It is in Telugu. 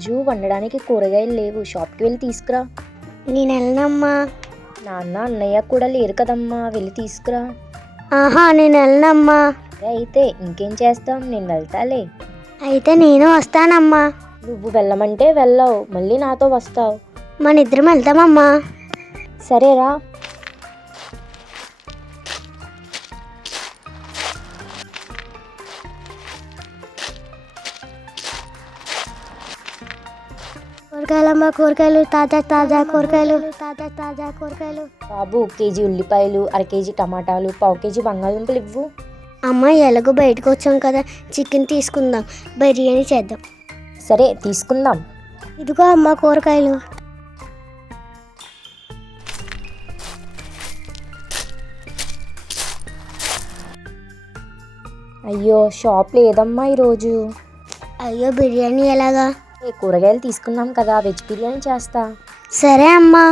ఈరోజు వండడానికి కూరగాయలు లేవు, షాప్కి వెళ్ళి తీసుకురా. నేను వెళ్ళనమ్మా. నాన్న అన్నయ్య కూడా లేరు కదమ్మా, వెళ్ళి తీసుకురా. ఆహా, నేను వెళ్ళనమ్మా. అయితే ఇంకేం చేస్తాం, నేను వెళ్తాలే. అయితే నేను వస్తానమ్మా. నువ్వు వెళ్ళమంటే వెళ్ళావు, మళ్ళీ నాతో వస్తావు. మన ఇద్దరం వెళ్తామమ్మా. సరేరా. కూరగాయలమ్మా, కూరగాయలు తాజా తాజా కూరగాయలు, తాజా తాజా కూరగాయలు. బాబు, కేజీ ఉల్లిపాయలు, అర కేజీ టమాటాలు, పావు కేజీ బంగాళదుంపలు ఇవ్వు. అమ్మ, ఎలాగో బయటకు వచ్చాం కదా, చికెన్ తీసుకుందాం, బిర్యానీ చేద్దాం. సరే, తీసుకుందాం. ఇదిగో అమ్మ కూరగాయలు. అయ్యో, షాప్ లేదమ్మా ఈరోజు. అయ్యో, బిర్యానీ ఎలాగా? కూరగాయలు తీసుకున్నాం కదా, వెజ్ బిర్యానీ చేస్తా. సరే అమ్మా.